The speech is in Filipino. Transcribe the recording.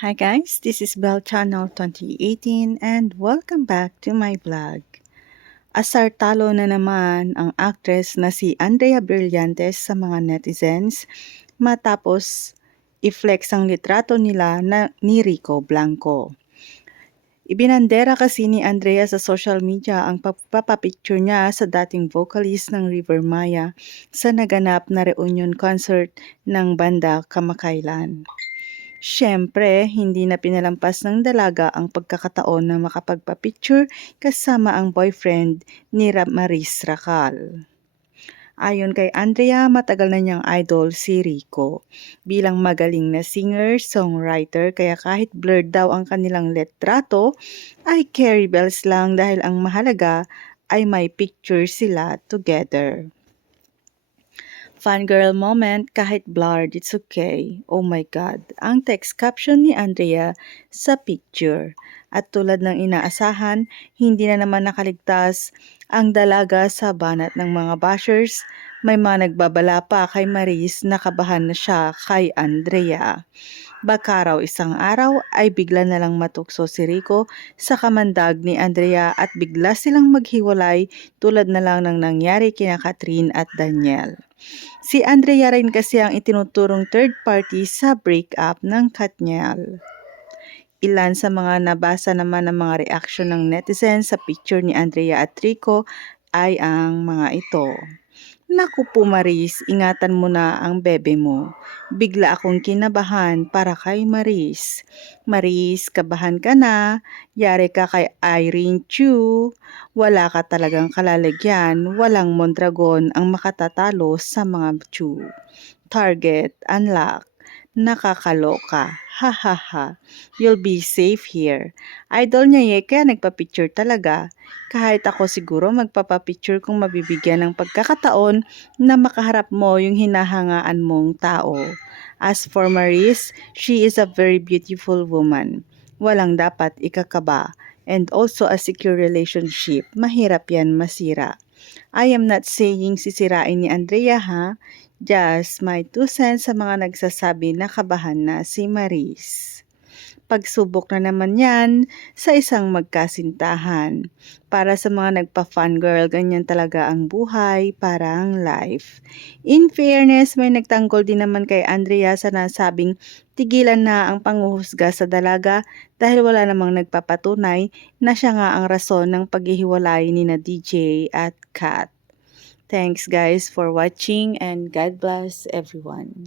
Hi guys, this is Bell Channel 2018 and welcome back to my vlog. Asar talo na naman ang actress na si Andrea Brillantes sa mga netizens matapos i-flex ang litrato nila ni Rico Blanco. Ibinandera kasi ni Andrea sa social media ang papapicture niya sa dating vocalist ng River Maya sa naganap na reunion concert ng banda kamakailan. Siyempre, hindi na pinalampas ng dalaga ang pagkakataon na makapagpa-picture kasama ang boyfriend ni Maris Racal. Ayon kay Andrea, matagal na niyang idol si Rico. Bilang magaling na singer-songwriter, kaya kahit blurred daw ang kanilang litrato, ay carry bells lang dahil ang mahalaga ay may picture sila together. Fangirl moment, kahit blurred, it's okay. Oh my God. Ang text caption ni Andrea sa picture. At tulad ng inaasahan, hindi na naman nakaligtas ang dalaga sa banat ng mga bashers. May mga nagbabala pa kay Maris na kabahan na siya kay Andrea. Baka raw isang araw ay bigla na lang matukso si Rico sa kamandag ni Andrea at bigla silang maghiwalay tulad na lang ng nangyari kina Catherine at Daniel. Si Andrea rin kasi ang itinuturong third party sa breakup ng Katniel. Ilan sa mga nabasa naman ng mga reaction ng netizens sa picture ni Andrea at Rico ay ang mga ito. Naku po Maris, ingatan mo na ang bebe mo. Bigla akong kinabahan para kay Maris. Maris, kabahan ka na. Yari ka kay Irene Chu. Wala ka talagang kalalagyan. Walang Mondragon ang makatatalo sa mga Chu. Target, unlock. Nakakaloka. Ha ha ha. You'll be safe here. Idol niya kaya nagpa-picture talaga. Kahit ako siguro magpapapicture kung mabibigyan ng pagkakataon na makaharap mo yung hinahangaan mong tao. As for Maris, she is a very beautiful woman. Walang dapat ikakaba. And also a secure relationship. Mahirap yan masira. I am not saying sisirain ni Andrea ha. Just my 2 cents sa mga nagsasabi na kabahan na si Maris. Pagsubok na naman yan sa isang magkasintahan. Para sa mga nagpa-fangirl, ganyan talaga ang buhay, parang life. In fairness, may nagtanggol din naman kay Andrea sa nasabing tigilan na ang panghuhusga sa dalaga dahil wala namang nagpapatunay na siya nga ang rason ng paghihiwalay ni na DJ at Kat. Thanks guys for watching and God bless everyone.